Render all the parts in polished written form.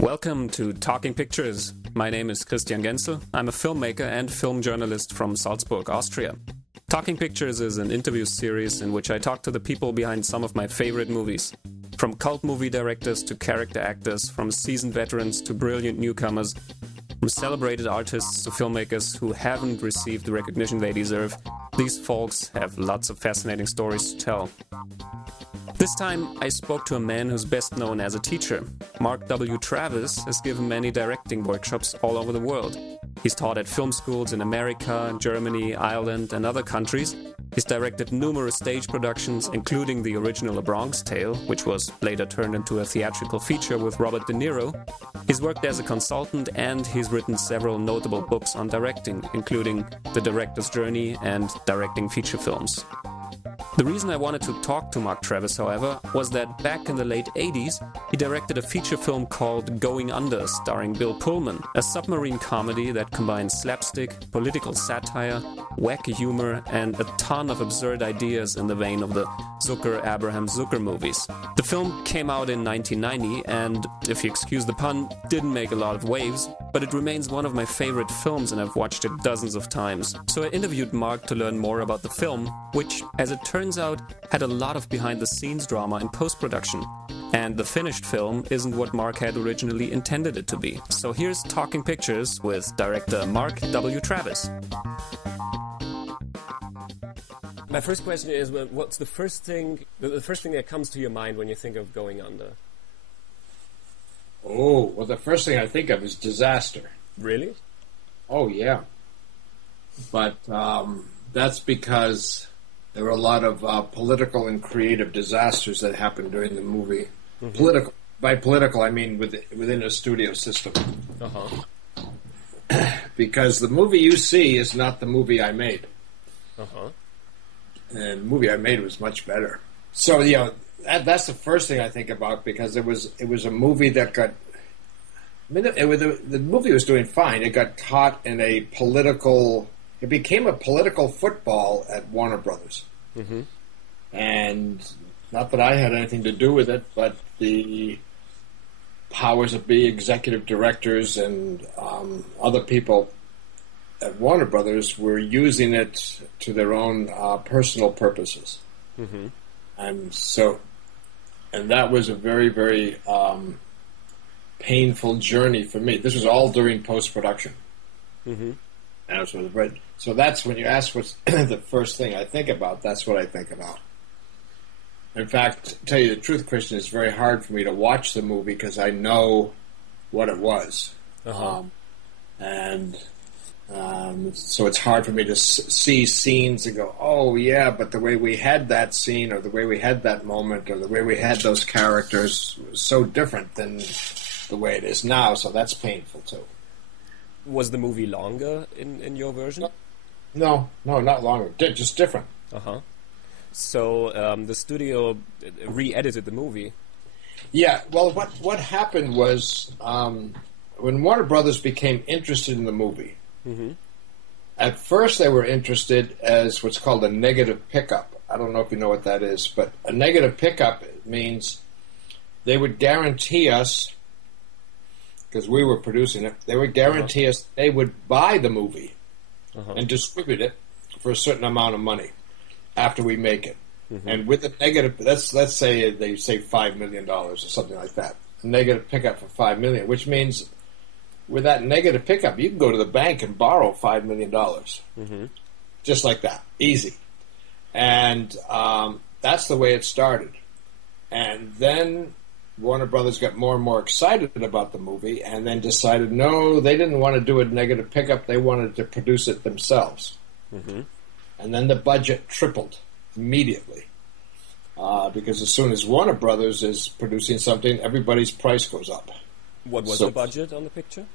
Welcome to Talking Pictures. My name is Christian Genzel. I'm a filmmaker and film journalist from Salzburg, Austria. Talking Pictures is an interview series in which I talk to the people behind some of my favorite movies. From cult movie directors to character actors, from seasoned veterans to brilliant newcomers, from celebrated artists to filmmakers who haven't received the recognition they deserve, these folks have lots of fascinating stories to tell. This time, I spoke to a man who's best known as a teacher. Mark W. Travis has given many directing workshops all over the world. He's taught at film schools in America, Germany, Ireland, and other countries. He's directed numerous stage productions, including the original A Bronx Tale, which was later turned into a theatrical feature with Robert De Niro. He's worked as a consultant, and he's written several notable books on directing, including The Director's Journey and Directing Feature Films. The reason I wanted to talk to Mark Travis, however, was that back in the late 80s, he directed a feature film called Going Under, starring Bill Pullman, a submarine comedy that combines slapstick, political satire, wacky humor, and a ton of absurd ideas in the vein of the Zucker movies. The film came out in 1990 and, if you excuse the pun, didn't make a lot of waves, but it remains one of my favorite films and I've watched it dozens of times. So I interviewed Mark to learn more about the film, which, as it turns out, had a lot of behind-the-scenes drama in post-production. And the finished film isn't what Mark had originally intended it to be. So here's Talking Pictures with director Mark W. Travis. My first question is, what's the first thing that comes to your mind when you think of Going Under? Oh, well, the first thing I think of is disaster. Really? Oh, yeah. But that's because there were a lot of political and creative disasters that happened during the movie. Mm-hmm. By political, I mean within a studio system. Uh-huh. Because the movie you see is not the movie I made. Uh-huh. And the movie I made was much better. So, that's the first thing I think about, because it was a movie that got... the movie was doing fine. It got caught in a political... It became a political football at Warner Brothers. Mm-hmm. And not that I had anything to do with it, but the powers that be, executive directors and other people at Warner Brothers were using it to their own personal purposes. Mm-hmm. And that was a very, very painful journey for me. This was all during post-production. Mm-hmm. So that's when you ask what's the first thing I think about, that's what I think about. In fact, to tell you the truth, Christian, it's very hard for me to watch the movie because I know what it was. Uh-huh. So it's hard for me to see scenes and go, oh, yeah, but the way we had that scene or the way we had that moment or the way we had those characters was so different than the way it is now, so that's painful, too. Was the movie longer in your version? No, not longer. Just different. Uh-huh. So the studio re-edited the movie. Yeah, well, what happened was when Warner Brothers became interested in the movie, mm-hmm. At first they were interested as what's called a negative pickup. I don't know if you know what that is, but a negative pickup means they would guarantee us, because we were producing it, they would guarantee us they would buy the movie and distribute it for a certain amount of money after we make it. Mm-hmm. And with the negative, let's say they say $5 million or something like that. A negative pickup for $5 million, which means with that negative pickup, you can go to the bank and borrow $5 million. Mm-hmm. Just like that. Easy. And that's the way it started. And then Warner Brothers got more and more excited about the movie and then decided, no, they didn't want to do a negative pickup. They wanted to produce it themselves. Mm-hmm. And then the budget tripled immediately. Because as soon as Warner Brothers is producing something, everybody's price goes up. What was the budget on the picture?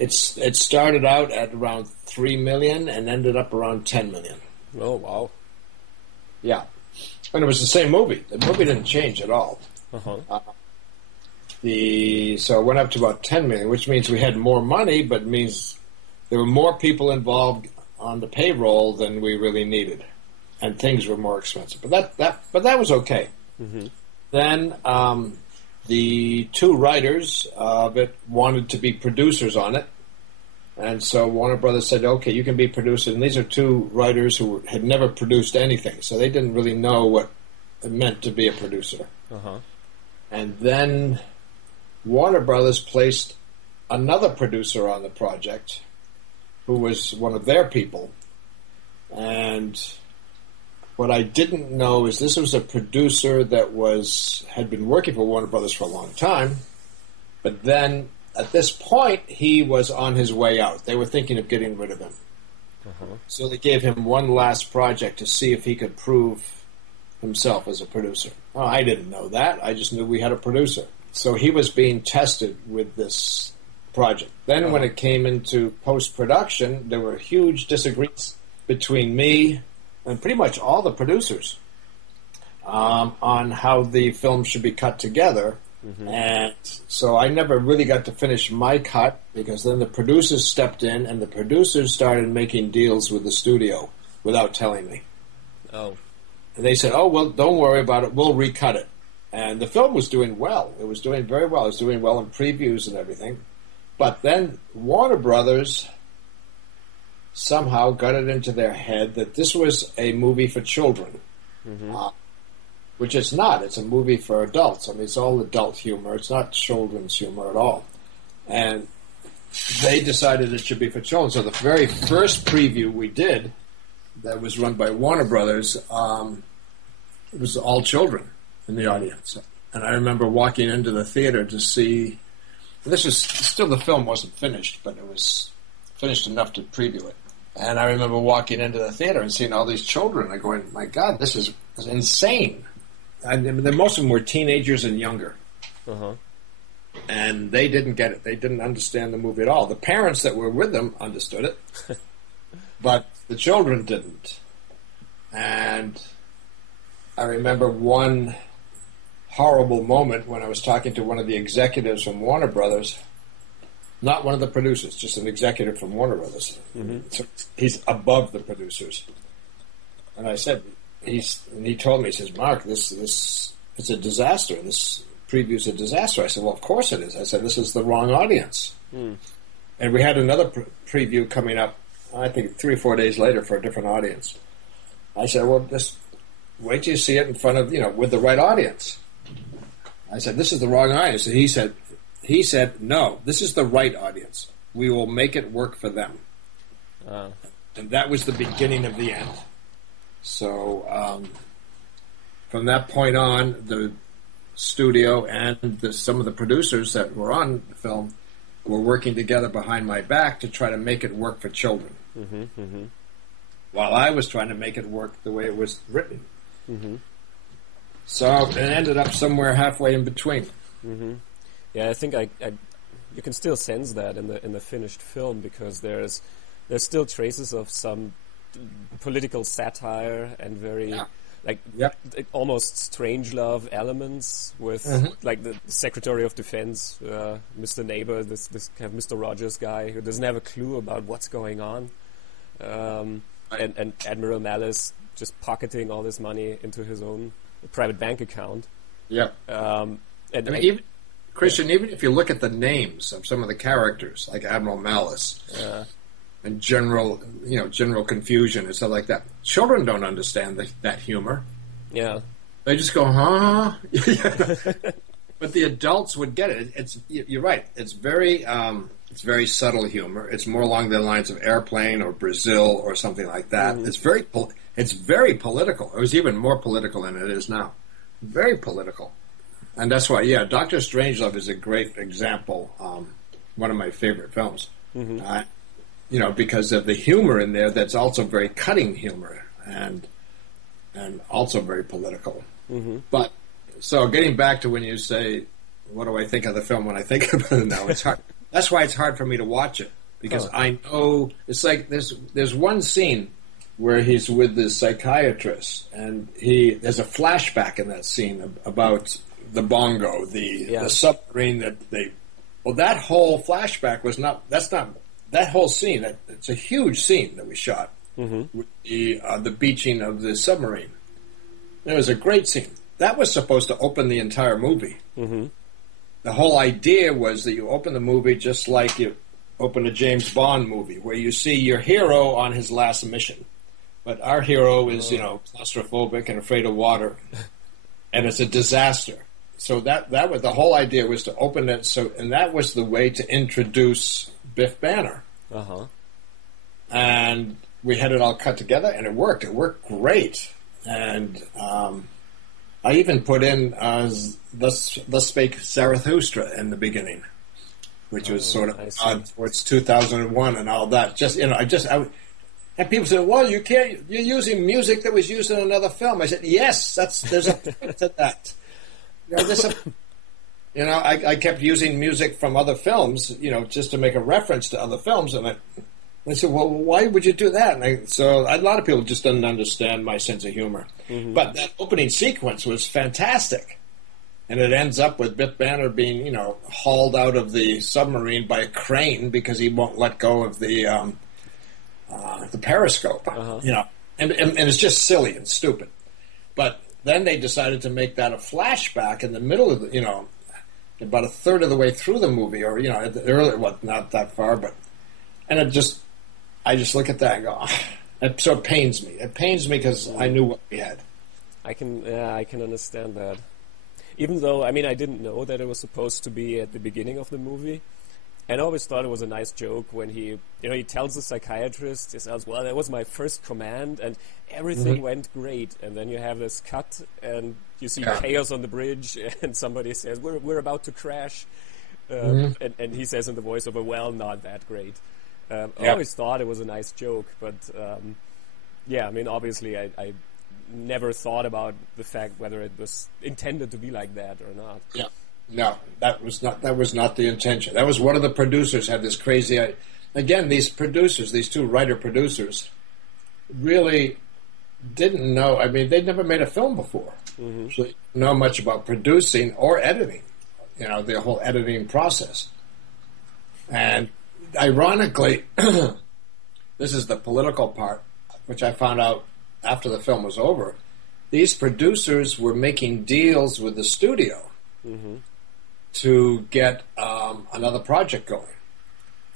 It started out at around $3 million and ended up around $10 million. Oh, wow. Yeah. And it was the same movie. The movie didn't change at all. Uh-huh. So it went up to about $10 million, which means we had more money, but means there were more people involved on the payroll than we really needed, and things were more expensive. But that was okay. Mm-hmm. Then the two writers of it wanted to be producers on it. And so Warner Brothers said, okay, you can be producers. And these are two writers who had never produced anything, so they didn't really know what it meant to be a producer. Uh-huh. And then Warner Brothers placed another producer on the project who was one of their people. And what I didn't know is this was a producer that had been working for Warner Brothers for a long time, but then at this point, he was on his way out. They were thinking of getting rid of him. Uh-huh. So they gave him one last project to see if he could prove himself as a producer. Oh, I didn't know that. I just knew we had a producer. So he was being tested with this project. Then when it came into post-production, there were huge disagreements between me and pretty much all the producers on how the film should be cut together. Mm-hmm. And so I never really got to finish my cut because then the producers stepped in and the producers started making deals with the studio without telling me. Oh. And they said, oh, well, don't worry about it. We'll recut it. And the film was doing well. It was doing very well. It was doing well in previews and everything. But then Warner Brothers somehow got it into their head that this was a movie for children. Mm-hmm. Which it's not. It's a movie for adults. I mean, it's all adult humor. It's not children's humor at all. And they decided it should be for children. So the very first preview we did that was run by Warner Brothers, it was all children in the audience. And I remember walking into the theater to see... This was still, the film wasn't finished, but it was finished enough to preview it. And I remember walking into the theater and seeing all these children and going, my God, this is insane. Most of them were teenagers and younger. Uh-huh. And they didn't get it. They didn't understand the movie at all. The parents that were with them understood it, but the children didn't. And I remember one horrible moment when I was talking to one of the executives from Warner Brothers, not one of the producers, just an executive from Warner Brothers. Mm-hmm. So he's above the producers. And I said... he told me, he says, Mark, this it's a disaster. This preview's a disaster. I said, well, of course it is. I said, this is the wrong audience. Mm. And we had another preview coming up, I think 3 or 4 days later for a different audience. I said, well, just wait till you see it in front of, with the right audience. I said, this is the wrong audience. And he said, no, this is the right audience. We will make it work for them. And that was the beginning of the end. So from that point on, the studio and some of the producers that were on the film were working together behind my back to try to make it work for children. Mm-hmm, mm-hmm. While I was trying to make it work the way it was written. Mm-hmm. So it ended up somewhere halfway in between. Mm-hmm. Yeah, I think you can still sense that in the finished film because there's still traces of some political satire and very almost Strangelove elements with like the Secretary of Defense, Mr. Neighbor, this kind of Mr. Rogers guy who doesn't have a clue about what's going on, and Admiral Malice just pocketing all this money into his own private bank account. Yeah. Even Christian, even if you look at the names of some of the characters, like Admiral Malice. And general confusion and stuff like that. Children don't understand that humor. Yeah, they just go, huh? But the adults would get it. You're right. It's very subtle humor. It's more along the lines of Airplane or Brazil or something like that. Mm-hmm. It's very political. It was even more political than it is now. Very political, and that's why. Yeah, Dr. Strangelove is a great example. One of my favorite films. Mm-hmm. Because of the humor in there that's also very cutting humor and also very political. Mm-hmm. But, so getting back to when you say, what do I think of the film when I think about it now, it's hard. That's why it's hard for me to watch it, because I know, it's like there's one scene where he's with this psychiatrist, and there's a flashback in that scene about the bongo, the submarine that whole flashback was not, that whole scene, it's a huge scene that we shot with the beaching of the submarine. It was a great scene. That was supposed to open the entire movie. Mm-hmm. the whole idea was that you open the movie just like you open a James Bond movie, where you see your hero on his last mission. But our hero is, claustrophobic and afraid of water, and it's a disaster. So that was the whole idea, was to open it. So, and that was the way to introduce Biff Banner. And we had it all cut together, and it worked. It worked great. And I even put in "Thus Spake Zarathustra" in the beginning, which was sort of odd towards 2001 and all that. And people said, "Well, you're using music that was used in another film." I said, "Yes, there's a point to that." I kept using music from other films, just to make a reference to other films, and I said, "Well, why would you do that?" And so a lot of people just didn't understand my sense of humor. But that opening sequence was fantastic, and it ends up with Biff Banner being, hauled out of the submarine by a crane because he won't let go of the periscope, and it's just silly and stupid. But then they decided to make that a flashback in the middle of about a third of the way through the movie, or not that far, but I just look at that and go, so it pains me. It pains me because I knew what we had. I can understand that. Even though, I didn't know that it was supposed to be at the beginning of the movie. And I always thought it was a nice joke when he tells the psychiatrist, he says, "Well, that was my first command, and everything went great." And then you have this cut, and you see chaos on the bridge, and somebody says, "We're about to crash," and he says in the voiceover, "Well, not that great." I always thought it was a nice joke, but obviously I never thought about the fact whether it was intended to be like that or not. Yeah. No, that was not the intention. That was one of the producers had this crazy. Again, these producers, these two writer-producers, really didn't know. They'd never made a film before, so they didn't know much about producing or editing. The whole editing process. And ironically, this is the political part, which I found out after the film was over. These producers were making deals with the studio to get another project going.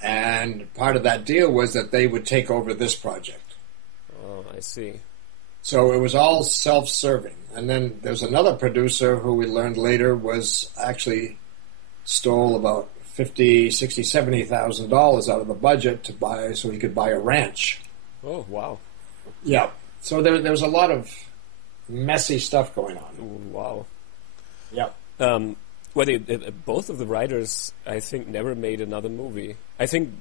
And part of that deal was that they would take over this project. Oh, I see. So it was all self-serving. And then there's another producer who we learned later was actually stole about $50,000, $60,000, $70,000 out of the budget to buy, so he could buy a ranch. Oh, wow. Yeah. So there was a lot of messy stuff going on. Ooh, wow. Yeah. Both of the writers, I think, never made another movie. I think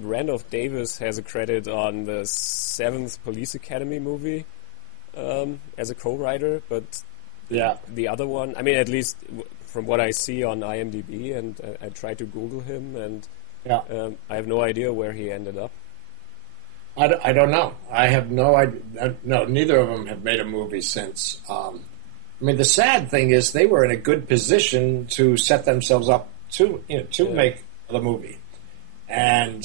Randolph Davis has a credit on the 7th Police Academy movie as a co-writer, but the other one, at least from what I see on IMDb, and I tried to Google him, and I have no idea where he ended up. I don't know. I have no idea. No, neither of them have made a movie since. The sad thing is they were in a good position to set themselves up to make the movie, and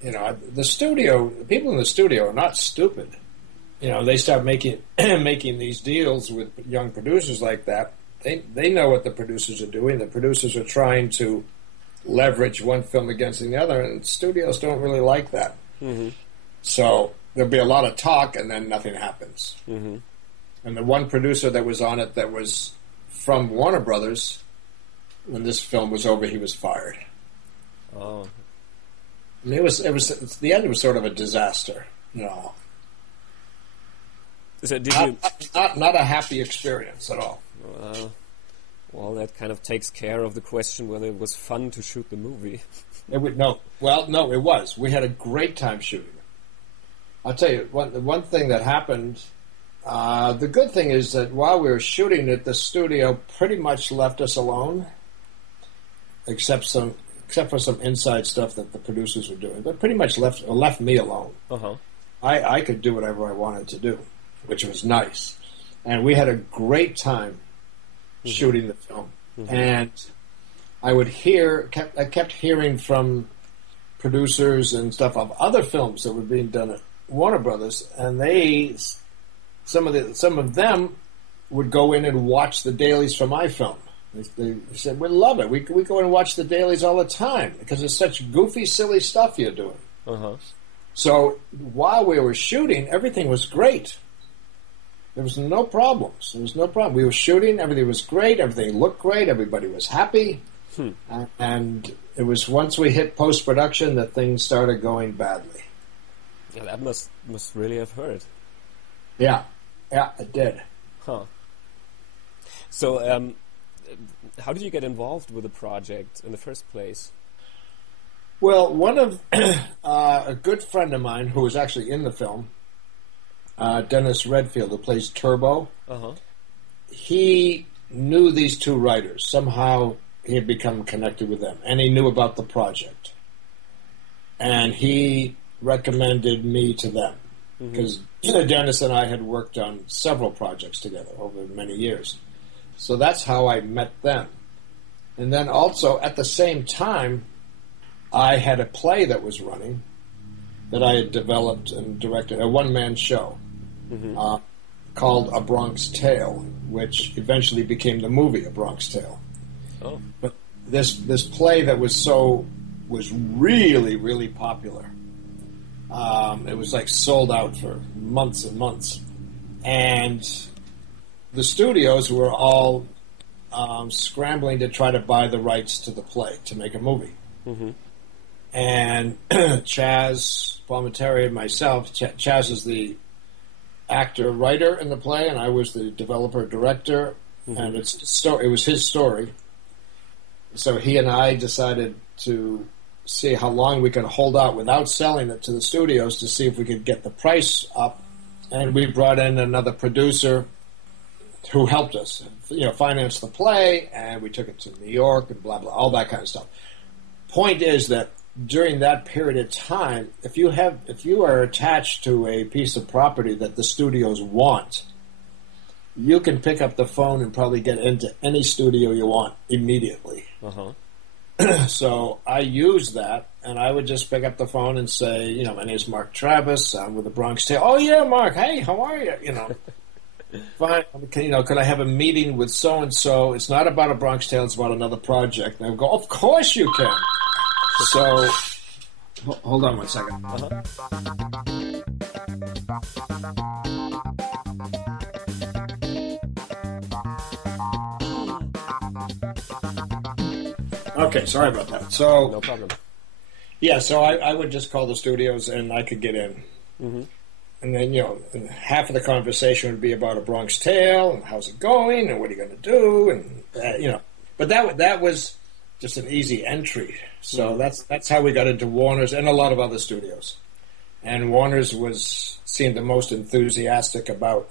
the people in the studio are not stupid. They start making these deals with young producers like that. They know what the producers are doing. The producers are trying to leverage one film against the other, and studios don't really like that. So there'll be a lot of talk, and then nothing happens. And the one producer that was on it that was from Warner Brothers, when this film was over, he was fired. Oh. It was the end was sort of a disaster. So not a happy experience at all. Well, that kind of takes care of the question whether it was fun to shoot the movie. No, it was. We had a great time shooting it. I'll tell you, one thing that happened. The good thing is that while we were shooting it, the studio pretty much left us alone, except for some inside stuff that the producers were doing. But pretty much left me alone. I could do whatever I wanted to do, which was nice, and we had a great time shooting the film. And I kept hearing from producers and stuff of other films that were being done at Warner Brothers, and some of them would go in and watch the dailies for my film They said, we love it. We go and watch the dailies all the time because it's such goofy, silly stuff you're doing. Uh-huh. So while we were shooting, everything was great. There was no problems. There was no problem. We were shooting, everything was great, everything looked great, everybody was happy. And it was once we hit post-production that things started going badly. Yeah, that must really have hurt. Yeah, it did. Huh. So, how did you get involved with the project in the first place? Well, one of a good friend of mine who was actually in the film, Dennis Redfield, who plays Turbo, he knew these two writers. Somehow he had become connected with them, and he knew about the project. And he recommended me to them, because Dennis and I had worked on several projects together over many years. So that's how I met them. And then also, at the same time, I had a play that was running that I had developed and directed, a one-man show called A Bronx Tale, which eventually became the movie A Bronx Tale. Oh. But this play that was really, really popular. It was like sold out for months and months. And the studios were all scrambling to try to buy the rights to the play to make a movie. And Chaz Palminteri and myself, Chaz is the actor-writer in the play, and I was the developer-director, and it was his story. So he and I decided to see how long we could hold out without selling it to the studios to see if we could get the price up. And we brought in another producer who helped us, finance the play, and we took it to New York and blah, blah, all that kind of stuff. Point is that during that period of time, if you are attached to a piece of property that the studios want, you can pick up the phone and probably get into any studio you want immediately. So I used that, and I would just pick up the phone and say, my name is Mark Travis. I'm with the Bronx Tale. Oh yeah, Mark. Hey, how are you? Fine. Could I have a meeting with so and so? It's not about a Bronx Tale. It's about another project. And I would go, of course you can. So, hold on one second. Okay, sorry about that. So, no problem. Yeah, so I would just call the studios and I could get in. And then, and half of the conversation would be about A Bronx Tale and how's it going and what are you going to do, and But that was just an easy entry. So that's how we got into Warner's and a lot of other studios. And Warner's seemed the most enthusiastic about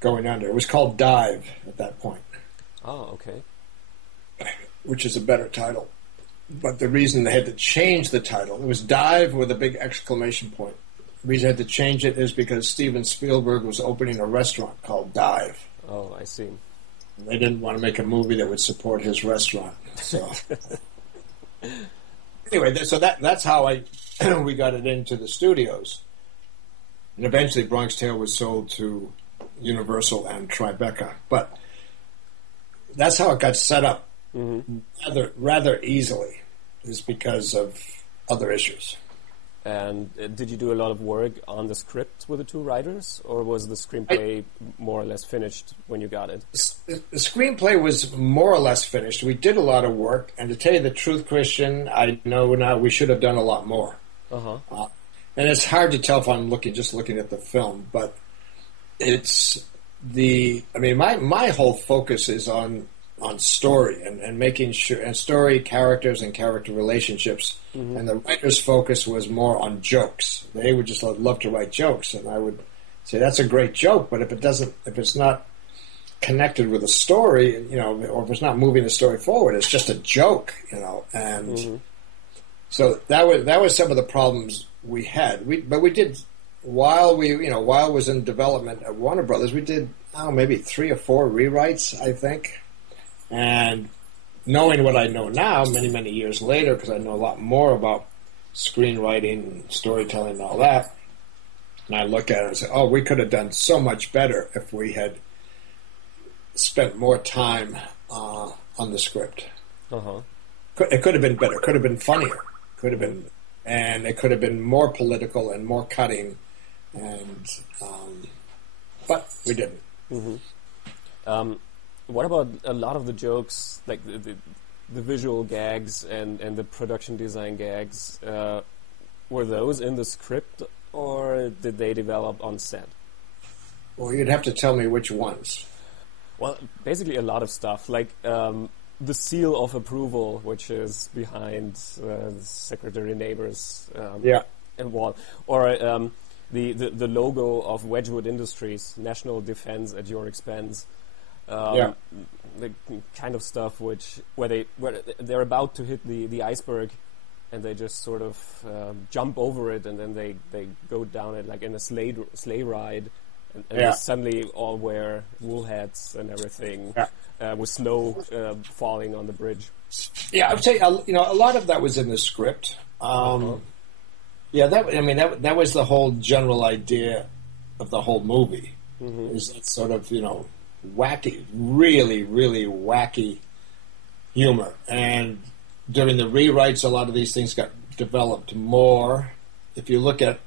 going under. It was called Dive at that point. Oh, okay. Which is a better title. But the reason they had to change the title, it was Dive with a big exclamation point. The reason they had to change it is because Steven Spielberg was opening a restaurant called Dive. Oh, I see. And they didn't want to make a movie that would support his restaurant. So anyway, so that's how we got it into the studios. And eventually Bronx Tale was sold to Universal and Tribeca. But that's how it got set up rather easily, is because of other issues. And did you do a lot of work on the script with the two writers, or was the screenplay more or less finished when you got it? The screenplay was more or less finished. We did a lot of work, and to tell you the truth, Christian, I know now we should have done a lot more. And it's hard to tell if I'm just looking at the film, but it's my whole focus is on story and making sure, and story, characters, and character relationships. And the writer's focus was more on jokes. They would just love to write jokes, and I would say that's a great joke, but if it's not connected with a story, or if it's not moving the story forward, it's just a joke, And so that was some of the problems we had. But we did, while it was in development at Warner Brothers, we did maybe 3 or 4 rewrites, I think. And knowing what I know now, many, many years later, because I know a lot more about screenwriting and storytelling and all that, and I look at it and say, we could have done so much better if we had spent more time on the script. Uh-huh. It could have been better. Could have been funnier. Could have been, and it could have been more political and more cutting, and but we didn't. Mm-hmm. What about a lot of the jokes, like the visual gags and the production design gags? Were those in the script, or did they develop on set? Well, you'd have to tell me which ones. Well, basically a lot of stuff, like the seal of approval, which is behind Secretary Neighbor's and wall, or the logo of Wedgwood Industries, National Defense at Your Expense. The kind of stuff where they're about to hit the iceberg, and they just sort of jump over it, and then they go down it like in a sleigh ride, and they suddenly all wear wool hats and everything, with snow falling on the bridge. Yeah, I would say a lot of that was in the script. Yeah, that was the whole general idea of the whole movie. Mm-hmm. Is that sort of wacky, really, really wacky humor. And during the rewrites, a lot of these things got developed more. If you look at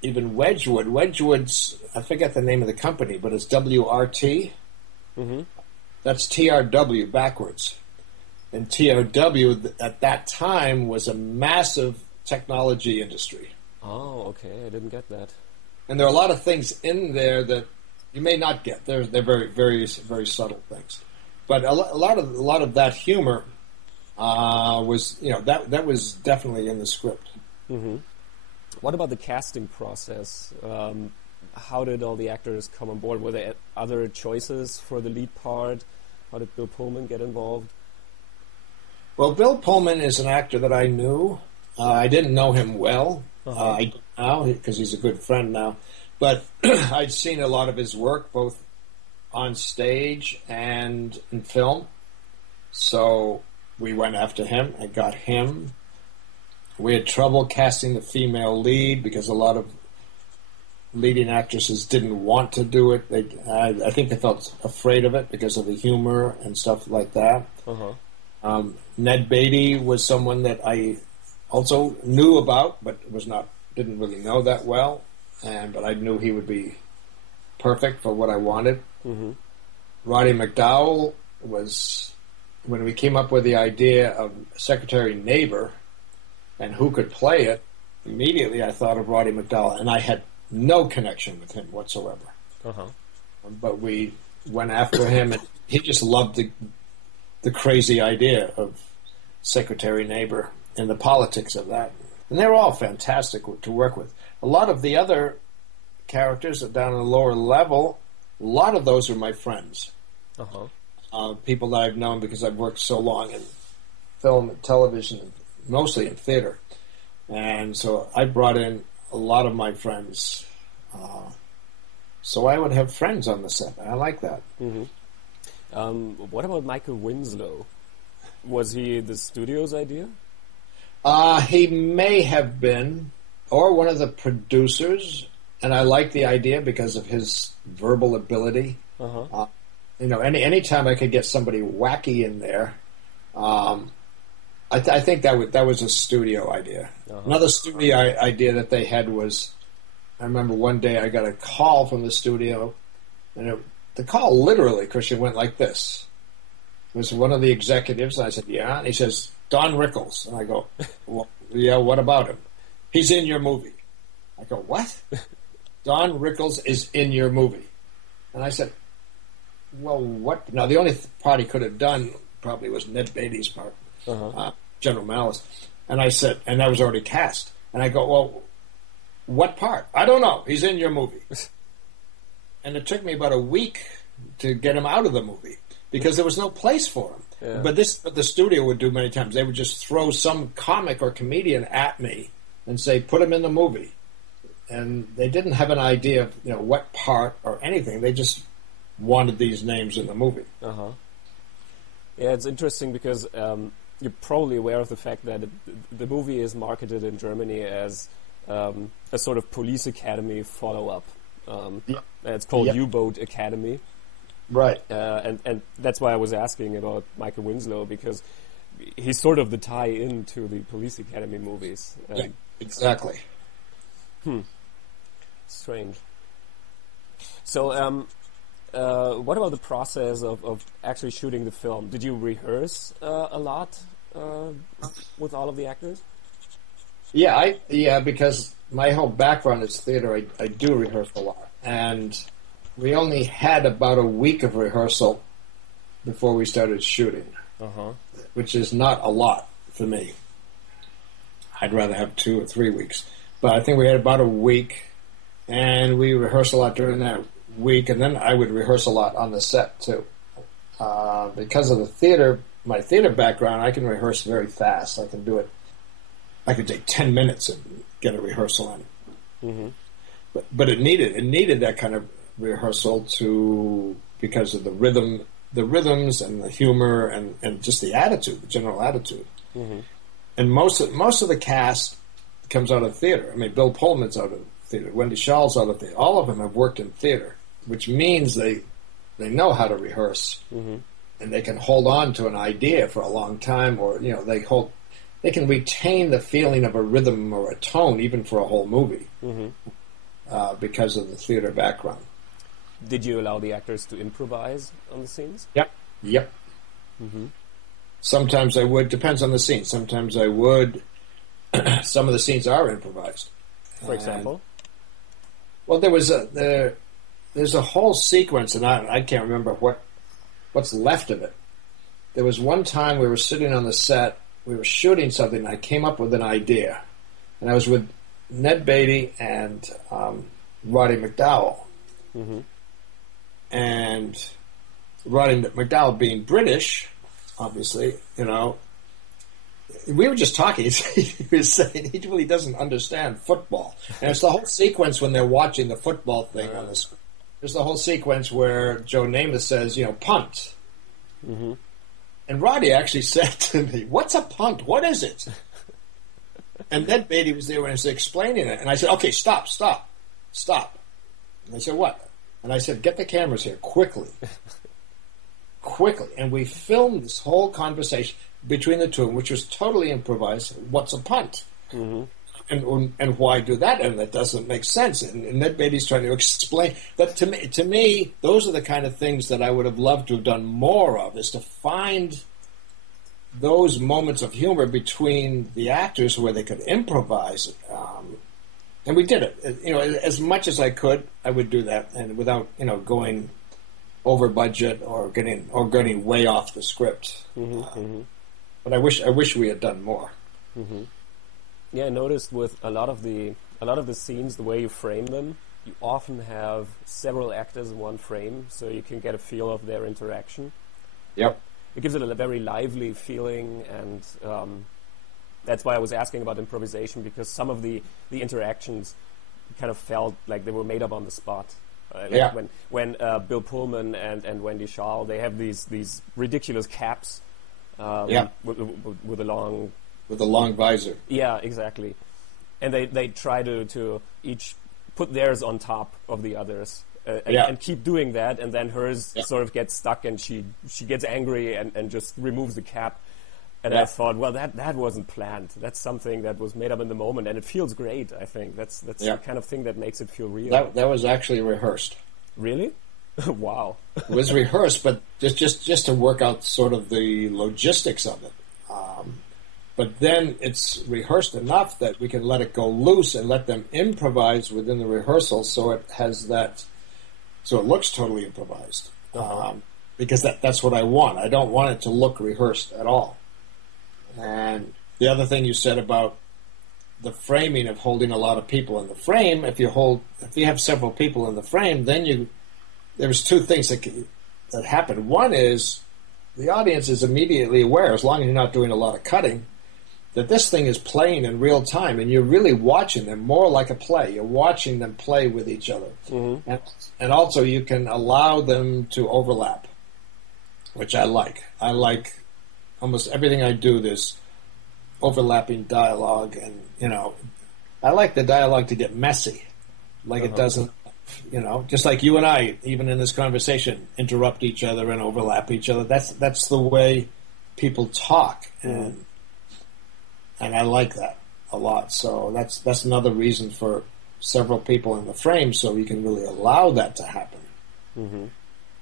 even Wedgwood's, I forget the name of the company, but it's WRT. Mm-hmm. That's TRW backwards. And TRW at that time was a massive technology industry. Oh, okay. I didn't get that. And there are a lot of things in there that you may not get. They're very, very, very subtle things. But a lot of that humor was, that was definitely in the script. Mm-hmm. What about the casting process? How did all the actors come on board? Were there other choices for the lead part? How did Bill Pullman get involved? Well, Bill Pullman is an actor that I knew. I didn't know him well. I do now because he's a good friend now. But I'd seen a lot of his work, both on stage and in film. So we went after him and got him. We had trouble casting the female lead because a lot of leading actresses didn't want to do it. I think they felt afraid of it because of the humor and stuff like that. Ned Beatty was someone that I also knew about, but didn't really know that well. But I knew he would be perfect for what I wanted. Mm-hmm. Roddy McDowell was, when we came up with the idea of Secretary Neighbor and who could play it, immediately I thought of Roddy McDowell, and I had no connection with him whatsoever. But we went after him, and he just loved the crazy idea of Secretary Neighbor and the politics of that. And they were all fantastic to work with. A lot of the other characters down at the lower level, a lot of those are my friends. People that I've known because I've worked so long in film and television, mostly in theater. And so I brought in a lot of my friends. So I would have friends on the set. I like that. Mm-hmm. What about Michael Winslow? Was he the studio's idea? He may have been, or one of the producers, and I like the idea because of his verbal ability. Anytime I could get somebody wacky in there, I think that was a studio idea. Another studio idea that they had was, I remember one day I got a call from the studio, and the call literally, Christian, went like this. It was one of the executives, and I said, yeah, and he says, Don Rickles. And I go, well, yeah, what about him? He's in your movie. I go, what? Don Rickles is in your movie. And I said, well, what? Now, the only part he could have done probably was Ned Beatty's part, General Malice. And I said, and that was already cast. And I go, well, what part? I don't know. He's in your movie. And it took me about a week to get him out of the movie because there was no place for him. Yeah. But the studio would do many times. They would just throw some comic or comedian at me and say, put him in the movie. And they didn't have an idea of what part or anything. They just wanted these names in the movie. Yeah, it's interesting because you're probably aware of the fact that the movie is marketed in Germany as a sort of police academy follow-up. It's called U-Boat Academy. Right. And that's why I was asking about Michael Winslow, because he's sort of the tie-in to the Police Academy movies. Yeah, exactly. Strange. So, what about the process of actually shooting the film? Did you rehearse a lot with all of the actors? Yeah, because my whole background is theater. I do rehearse a lot, and we only had about a week of rehearsal before we started shooting, which is not a lot for me. I'd rather have 2 or 3 weeks, but I think we had about a week, and we rehearsed a lot during that week, and then I would rehearse a lot on the set too. Because of my theater background, I can rehearse very fast. I can do it. I could take 10 minutes and get a rehearsal in. But it needed that kind of rehearsal because of the rhythms and the humor and just the attitude, the general attitude. And most of the cast comes out of theater. I mean, Bill Pullman's out of theater, Wendy Schall's out of theater. All of them have worked in theater, which means they know how to rehearse, and they can hold on to an idea for a long time, or they can retain the feeling of a rhythm or a tone even for a whole movie because of the theater background. Did you allow the actors to improvise on the scenes? Yep. Sometimes I would. Depends on the scene. Sometimes I would. Some of the scenes are improvised. For example? Well, there's a whole sequence, and I can't remember what's left of it. There was one time we were sitting on the set, we were shooting something, and I came up with an idea. And I was with Ned Beatty and Roddy McDowall. And Roddy McDowall, being British, obviously, we were just talking. He was saying he really doesn't understand football. And it's the whole sequence when they're watching the football thing on the screen. There's the whole sequence where Joe Namath says, punt. And Roddy actually said to me, "What's a punt? What is it?" And Ned Beatty was there when I was explaining it. And I said, "Okay, stop. And they said, "What?" And I said, "Get the cameras here, quickly." And we filmed this whole conversation between the two, which was totally improvised. What's a punt? And why do that? And that doesn't make sense. And Ned Beatty's trying to explain that to me, those are the kind of things that I would have loved to have done more of, is to find those moments of humor between the actors where they could improvise. And we did it. As much as I could, I would do that, and without going over budget or getting way off the script. But I wish we had done more. Yeah, I noticed with a lot of the scenes, the way you frame them, you often have several actors in one frame, so you can get a feel of their interaction. Yep. It gives it a very lively feeling, and that's why I was asking about improvisation, because some of the interactions kind of felt like they were made up on the spot. When Bill Pullman and Wendy Schall, they have these ridiculous caps with a long... With a long visor. Yeah, exactly. And they try to each put theirs on top of the others and keep doing that, and then hers sort of gets stuck, and she gets angry and just removes the cap. And I thought, well, that wasn't planned. That's something that was made up in the moment, and it feels great, I think. That's the kind of thing that makes it feel real. That was actually rehearsed. Really? Wow. It was rehearsed, but just to work out sort of the logistics of it. But then it's rehearsed enough that we can let it go loose and let them improvise within the rehearsal, so it looks totally improvised. Because that's what I want. I don't want it to look rehearsed at all. And the other thing you said about the framing of holding a lot of people in the frame, if you have several people in the frame, then there's two things that happen. One is the audience is immediately aware, as long as you're not doing a lot of cutting, that this thing is playing in real time, and you're really watching them more like a play. You're watching them play with each other. And also you can allow them to overlap, which I like. I like almost everything I do, there's overlapping dialogue, and I like the dialogue to get messy, like it does in just like you and I, even in this conversation, interrupt each other and overlap each other. That's the way people talk, and I like that a lot. So that's another reason for several people in the frame, so we can really allow that to happen. Mm-hmm.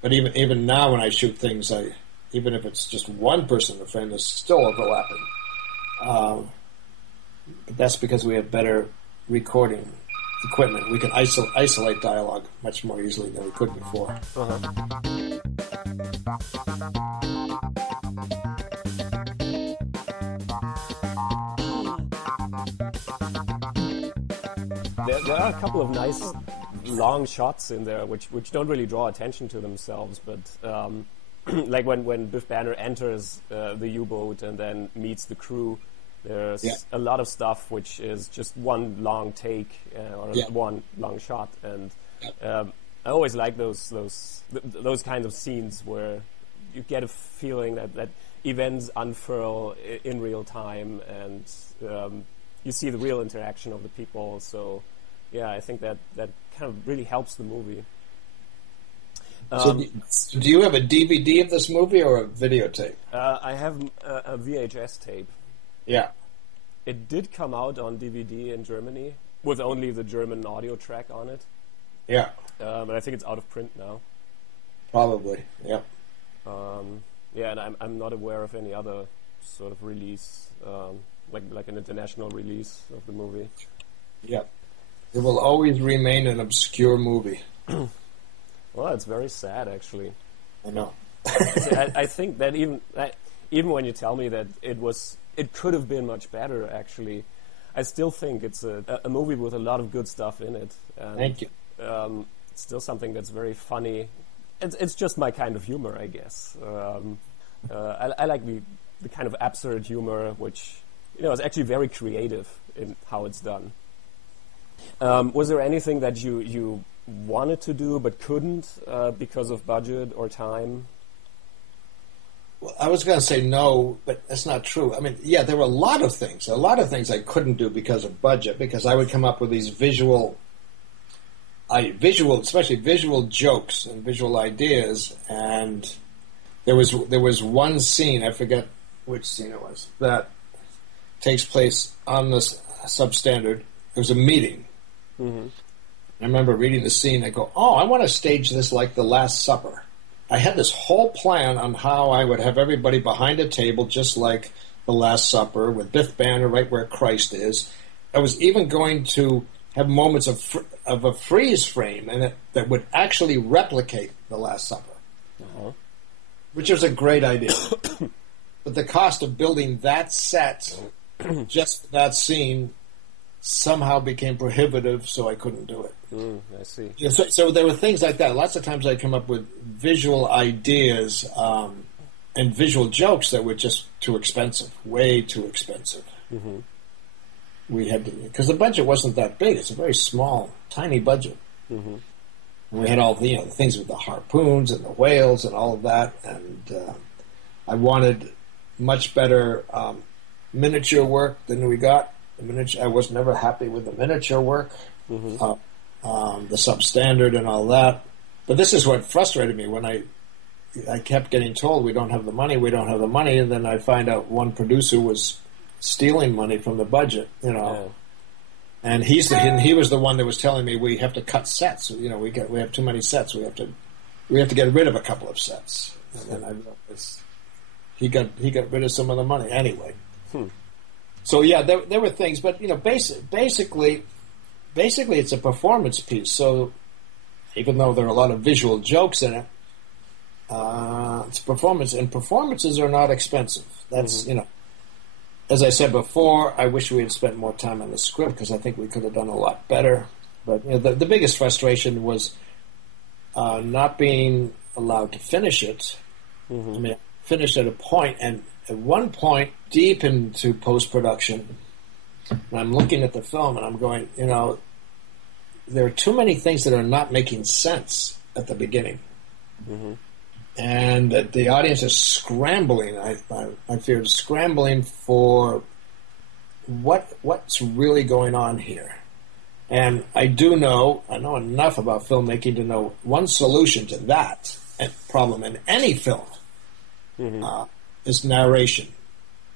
But even now, when I shoot things, even if it's just one person in the frame, there's still overlapping. But that's because we have better recording equipment. We can isolate dialogue much more easily than we could before. Uh-huh. There are a couple of nice long shots in there which don't really draw attention to themselves, but like when Biff Banner enters the U-boat and then meets the crew, there's a lot of stuff which is just one long take or one long shot, and I always like those kinds of scenes where you get a feeling that events unfurl in real time, and you see the real interaction of the people. So yeah, I think that kind of really helps the movie. So do you have a DVD of this movie or a videotape? I have a VHS tape. Yeah. It did come out on DVD in Germany with only the German audio track on it. Yeah. And I think it's out of print now. Probably, yeah. Yeah, and I'm not aware of any other sort of release, like an international release of the movie. Yeah. It will always remain an obscure movie. Well, it's very sad, actually. I know. I think that even when you tell me that it could have been much better, actually, I still think it's a movie with a lot of good stuff in it. And, thank you. It's still something that's very funny. It's just my kind of humor, I guess. I like the kind of absurd humor, which is actually very creative in how it's done. Was there anything that you wanted to do but couldn't because of budget or time? Well, I was going to say no, but that's not true. I mean, yeah, there were a lot of things I couldn't do because of budget, because I would come up with these especially visual jokes and visual ideas, and there was one scene, I forget which scene it was, that takes place on this substandard. It was a meeting. Mm-hmm. I remember reading the scene and go, I want to stage this like The Last Supper. I had this whole plan on how I would have everybody behind a table just like The Last Supper, with Biff Banner right where Christ is. I was even going to have moments of a freeze frame and that would actually replicate The Last Supper, which was a great idea. But the cost of building that set, just for that scene, somehow became prohibitive, so I couldn't do it. I see. Yeah, so there were things like that. Lots of times I'd come up with visual ideas and visual jokes that were just too expensive, way too expensive. Mm-hmm. We had to, because the budget wasn't that big. It's a very small, tiny budget. Mm-hmm. And we had all the things with the harpoons and the whales and all of that. And I wanted much better miniature work than we got. I was never happy with the miniature work, the substandard and all that. But this is what frustrated me when I kept getting told we don't have the money, and then I find out one producer was stealing money from the budget, and he was the one that was telling me we have to cut sets. We have too many sets. We have to get rid of a couple of sets. And then he got rid of some of the money anyway. So yeah, there were things, but basically it's a performance piece. So even though there are a lot of visual jokes in it, it's performance, and performances are not expensive. That's as I said before, I wish we had spent more time on the script because I think we could have done a lot better. But the biggest frustration was not being allowed to finish it. Mm-hmm. I mean, finished at a point, and at one point, deep into post-production, I'm looking at the film and I'm going, there are too many things that are not making sense at the beginning. Mm-hmm. And the audience is scrambling, I fear, scrambling for what's really going on here. And I know enough about filmmaking to know one solution to that problem in any film is narration.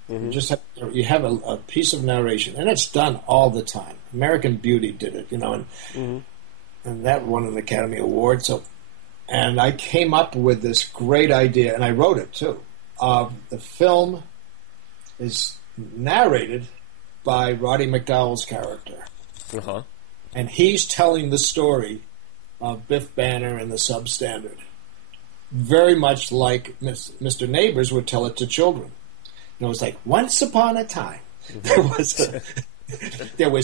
You have a piece of narration, and it's done all the time. American Beauty did it, and that won an Academy Award. And I came up with this great idea, and I wrote it too. The film is narrated by Roddy McDowall's character. And he's telling the story of Biff Banner and the Substandard. Very much like Mr. Neighbors would tell it to children. It was like, once upon a time, there was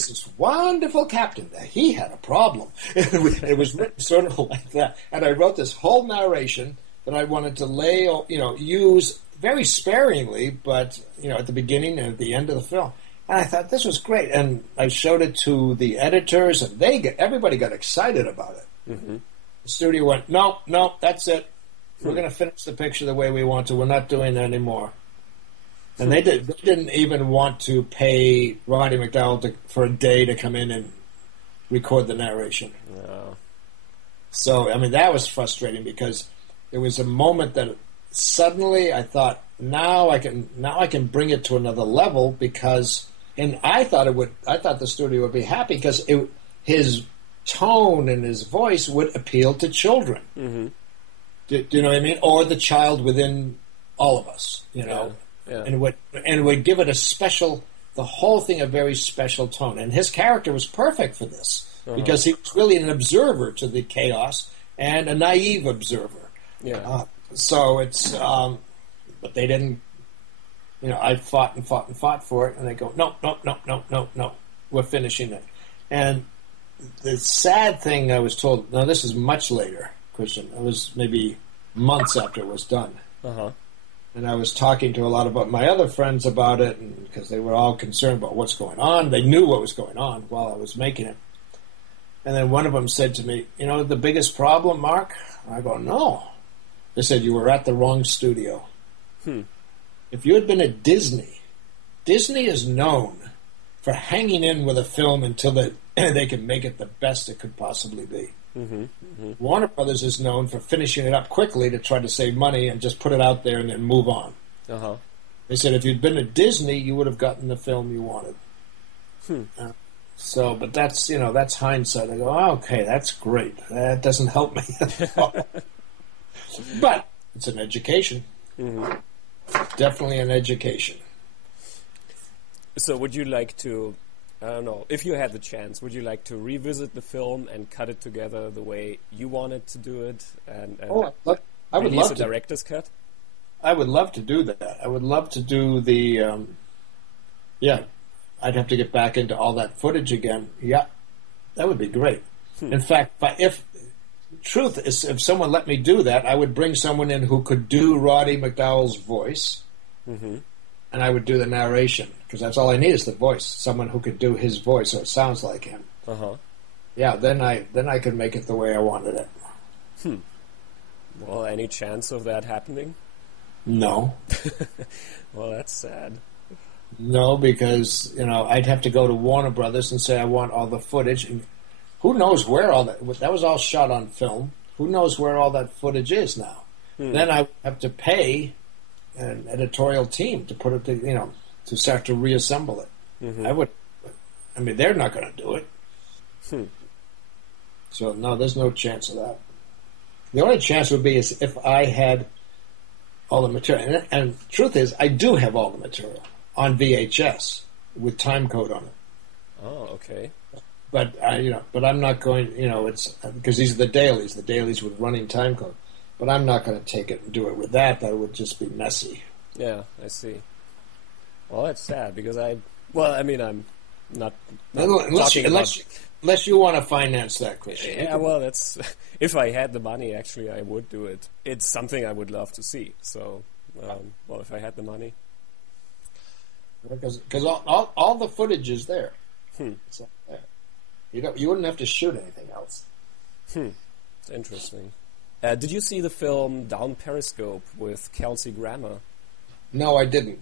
this wonderful captain that he had a problem. It was written sort of like that. And I wrote this whole narration that I wanted to use very sparingly, but, at the beginning and at the end of the film. And I thought this was great. And I showed it to the editors, and everybody got excited about it. The studio went, no, that's it. We're going to finish the picture the way we want to. We're not doing that anymore. And they didn't even want to pay Roddy McDowall for a day to come in and record the narration. No. So, that was frustrating because there was a moment that suddenly I thought, now I can bring it to another level because, and I thought the studio would be happy because his tone and his voice would appeal to children. Do you know what I mean? Or the child within all of us, Yeah. And it would give it the whole thing a very special tone. And his character was perfect for this because he was really an observer to the chaos and a naive observer. Yeah. So it's, but they didn't, I fought and fought and fought for it, and they go, no, we're finishing it. And the sad thing I was told, now this is much later, Christian, it was maybe months after it was done. And I was talking to a lot of my other friends about it, because they were all concerned about what's going on. They knew what was going on while I was making it. And then one of them said to me, the biggest problem, Mark? I go, no. They said, you were at the wrong studio. If you had been at Disney is known for hanging in with a film until they can make it the best it could possibly be. Warner Brothers is known for finishing it up quickly to try to save money and just put it out there and then move on. They said if you'd been at Disney, you would have gotten the film you wanted. But that's hindsight. I go, okay, that's great. That doesn't help me at all. But it's an education. Definitely an education. So would you like to, I don't know, if you had the chance, would you like to revisit the film and cut it together the way you wanted to do it and I would love a director's cut? I would love to do that. I would love to do the, I'd have to get back into all that footage again. Yeah, that would be great. In fact, if someone let me do that, I would bring someone in who could do Roddy McDowall's voice, and I would do the narration, because that's all I need is the voice. Someone who could do his voice so it sounds like him. Yeah, then I could make it the way I wanted it. Well, any chance of that happening? No. Well, that's sad. No, because I'd have to go to Warner Brothers and say I want all the footage, and who knows where all that was all shot on film. Who knows where all that footage is now? Then I have to pay an editorial team to put it to start to reassemble it. They're not going to do it. So no, there's no chance of that. The only chance would be is if I had all the material. And truth is, I do have all the material on VHS with time code on it. Oh, okay. But I'm not going. It's because these are the dailies. The dailies with running time code. But I'm not going to take it and do it with that. That would just be messy. Yeah, I see. Well, that's sad because I'm not unless you want to finance that, Christian. Yeah, well, that's if I had the money, actually, I would do it. It's something I would love to see. So, if I had the money, because all the footage is there. It's all there. You wouldn't have to shoot anything else. It's interesting. Did you see the film Down Periscope with Kelsey Grammer? No, I didn't.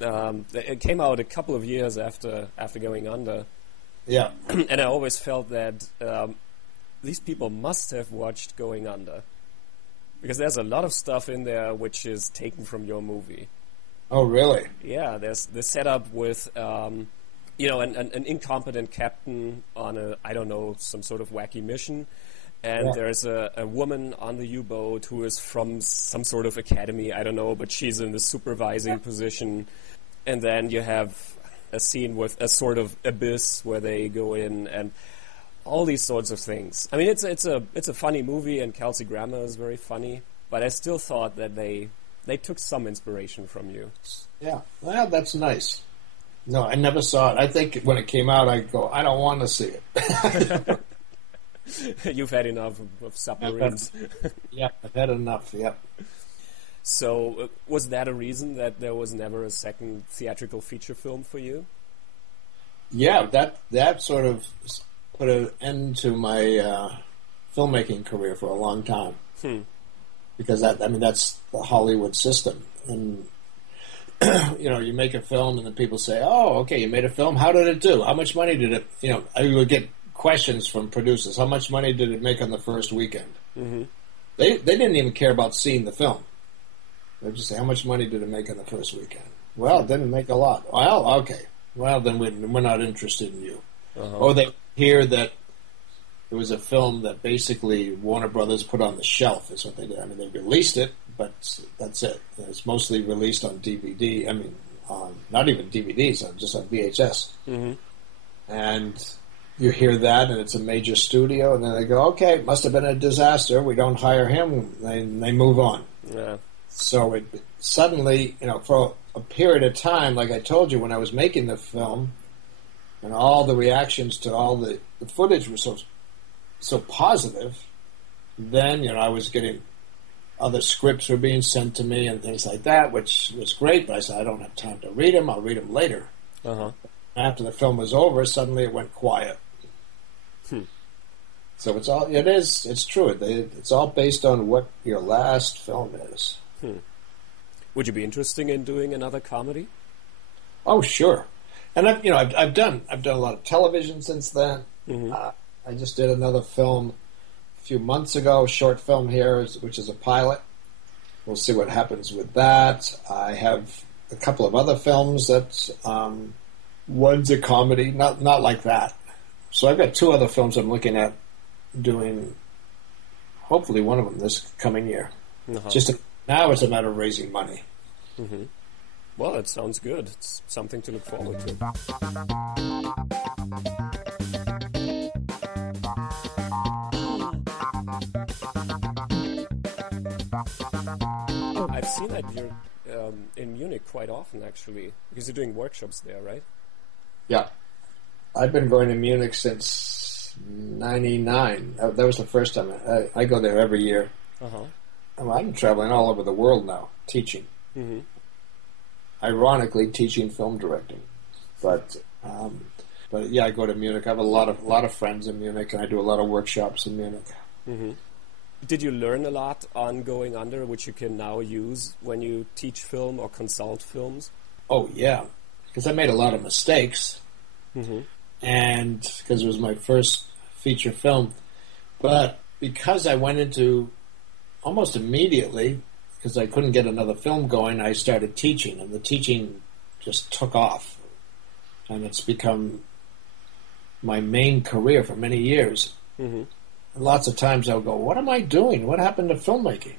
It came out a couple of years after Going Under, Yeah. And I always felt that these people must have watched Going Under, because there's a lot of stuff in there which is taken from your movie. Oh, really? Yeah, there's the setup with, an incompetent captain on some sort of wacky mission. And there's a woman on the U-boat who is from some sort of academy, I don't know, but she's in the supervising position. And then you have a scene with a sort of abyss where they go in and all these sorts of things. I mean, it's a funny movie, and Kelsey Grammer is very funny, but I still thought that they took some inspiration from you. Yeah, well, that's nice. No, I never saw it. I think when it came out, I go, I don't want to see it. You've had enough of submarines. I've had enough, yeah. So, was that a reason that there was never a second theatrical feature film for you? Yeah, that sort of put an end to my filmmaking career for a long time. Because that's the Hollywood system. And, you make a film and then people say, oh, okay, you made a film. How did it do? How much money did it, I would get questions from producers. How much money did it make on the first weekend? Mm-hmm. They didn't even care about seeing the film. They'd just say, how much money did it make on the first weekend? Well, it didn't make a lot. Well, okay. Well, then we're not interested in you. Uh-huh. Or they hear that it was a film that basically Warner Brothers put on the shelf, is what they did. I mean, they released it, but that's it. It's mostly released on DVD. I mean, not even DVDs, just on VHS. Mm-hmm. And you hear that, and it's a major studio, and then they go, okay, it must have been a disaster. We don't hire him. They move on. Yeah. So it suddenly, for a period of time, like I told you, when I was making the film, and all the reactions to all the footage were so positive, then, I was getting other scripts were being sent to me and things like that, which was great, but I said, I don't have time to read them. I'll read them later. Uh-huh. After the film was over, suddenly it went quiet. So it's true. It's all based on what your last film is. Would you be interested in doing another comedy? Oh, sure. And I've done a lot of television since then. Mm-hmm. I just did another film a few months ago, a short film here, which is a pilot. We'll see what happens with that. I have a couple of other films that one's a comedy, not like that. So I've got two other films I'm looking at doing, hopefully one of them this coming year. Uh-huh. Now it's a matter of raising money. Mm-hmm. Well, it sounds good. It's something to look forward to. I've seen that you're in Munich quite often, actually, because you're doing workshops there, right? Yeah. I've been going to Munich since 1999. That was the first time. I go there every year. Uh-huh. I'm traveling all over the world now, teaching. Mm-hmm. Ironically, teaching film directing. But yeah, I go to Munich. I have a lot of friends in Munich, and I do a lot of workshops in Munich. Mm-hmm. Did you learn a lot on Going Under, which you can now use when you teach film or consult films? Oh, yeah, because I made a lot of mistakes. Mm-hmm. And because it was my first feature film. But because I went into almost immediately, because I couldn't get another film going, I started teaching, and the teaching just took off. And it's become my main career for many years. Mm-hmm. And lots of times I'll go, what am I doing? What happened to filmmaking?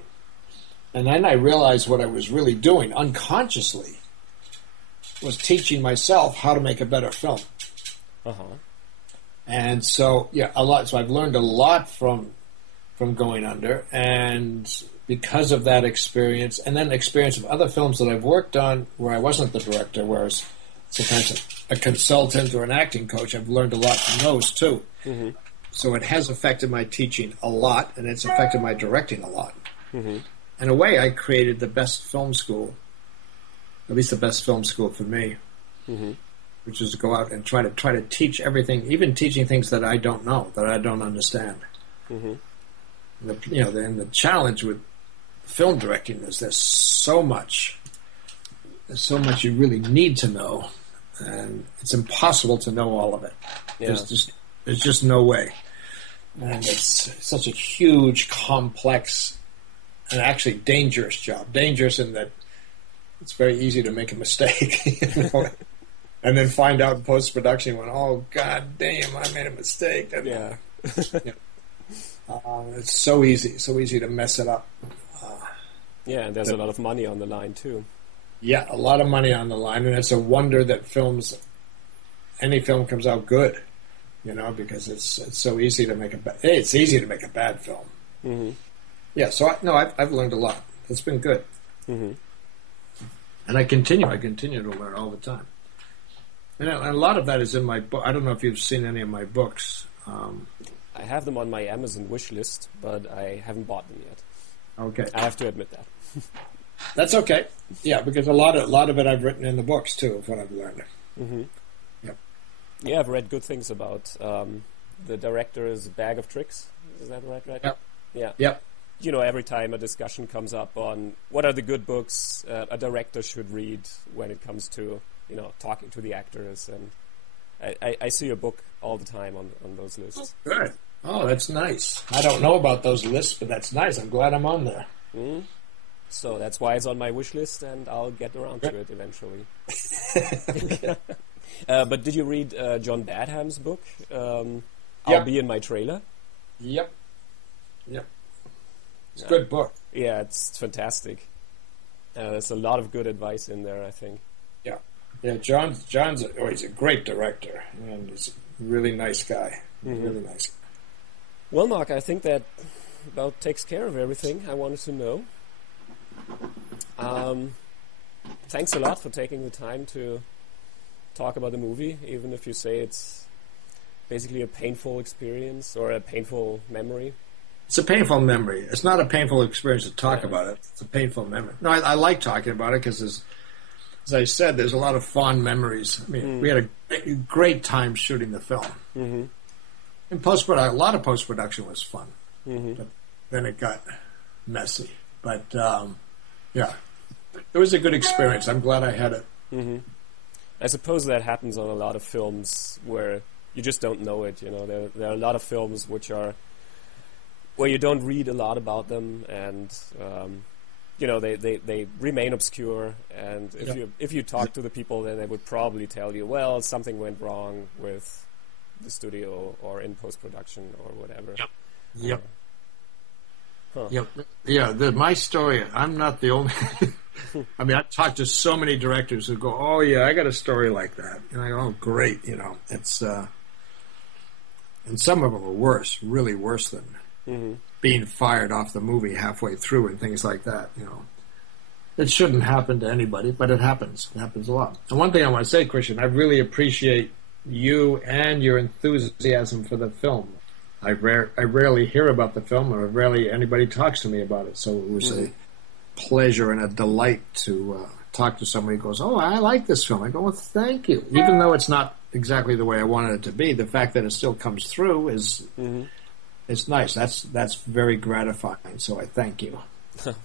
And then I realized what I was really doing unconsciously was teaching myself how to make a better film. Uh-huh. And so, yeah, a lot. So I've learned a lot from Going Under, and because of that experience, and then the experience of other films that I've worked on where I wasn't the director, whereas sometimes a consultant or an acting coach, I've learned a lot from those too. Mm-hmm. So it has affected my teaching a lot, and it's affected my directing a lot. Mm-hmm. In a way, I created the best film school, at least the best film school for me. Mm-hmm. Which is to go out and try to teach everything, even teaching things that I don't know, that I don't understand. Mm-hmm. The challenge with film directing is there's so much you really need to know, and it's impossible to know all of it. Yeah. There's just no way. And it's such a huge, complex, and actually dangerous job. Dangerous in that it's very easy to make a mistake, you know? And then find out in post-production, when, oh, God damn, I made a mistake. And, Yeah. you know, it's so easy to mess it up. Yeah, and there's a lot of money on the line, too. Yeah, a lot of money on the line, and it's a wonder that any film comes out good, you know, because it's so easy to make it's easy to make a bad film. Mm-hmm. Yeah, so I've learned a lot. It's been good. Mm-hmm. And I continue to learn all the time. And a lot of that is in my book. I don't know if you've seen any of my books. I have them on my Amazon wish list, but I haven't bought them yet. Okay. I have to admit that. That's okay. Yeah, because a lot of it I've written in the books too, of what I've learned. Mm-hmm. Yep. Yeah, I've read good things about the director's bag of tricks. Is that right? Yep. Yeah. Yep. You know, every time a discussion comes up on what are the good books a director should read when it comes to, you know, talking to the actors, and I see your book all the time on those lists. Oh, good. Oh, that's nice. I don't know about those lists, but that's nice. I'm glad I'm on there. Mm-hmm. So that's why it's on my wish list, and I'll get around to it eventually. But did you read John Badham's book? I'll Be in My Trailer? Yep. It's a good book. Yeah, it's fantastic. There's a lot of good advice in there, I think. Yeah. John's he's a great director, and he's a really nice guy. Mm-hmm. Really nice. Well, Mark, I think that about takes care of everything I wanted to know. Thanks a lot for taking the time to talk about the movie, even if you say it's basically a painful experience or a painful memory. It's a painful memory. It's not a painful experience to talk about it. It's a painful memory. No, I like talking about it because, as I said, there's a lot of fond memories. I mean, we had a great time shooting the film. Mm-hmm. In a lot of post-production was fun. Mm-hmm. But then it got messy. But, yeah, it was a good experience. I'm glad I had it. Mm-hmm. I suppose that happens on a lot of films where you just don't know it. You know, there are a lot of films where you don't read a lot about them, and you know, they remain obscure. And if you talk to the people, then they would probably tell you, well, something went wrong with the studio or in post-production or whatever. Yep. Huh. Yep. Yeah, my story, I'm not the only... I mean, I've talked to so many directors who go, oh, yeah, I got a story like that. And I go, oh, great, you know. It's... and some of them are worse, really worse than being fired off the movie halfway through and things like that, you know. It shouldn't happen to anybody, but it happens. It happens a lot. And one thing I want to say, Christian, I really appreciate you and your enthusiasm for the film. I rarely hear about the film, or rarely anybody talks to me about it. So it was a pleasure and a delight to talk to somebody who goes, oh, I like this film. I go, well, thank you. Even though it's not exactly the way I wanted it to be, the fact that it still comes through is it's nice. That's very gratifying. So I thank you.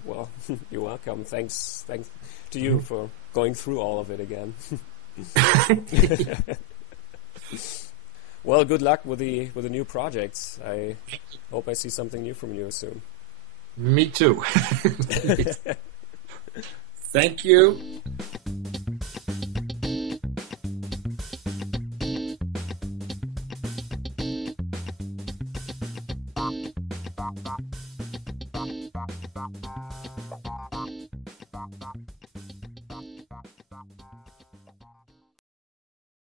Well, you're welcome. Thanks to you for going through all of it again. Well, good luck with the new projects. I hope I see something new from you soon. Me too. Thank you.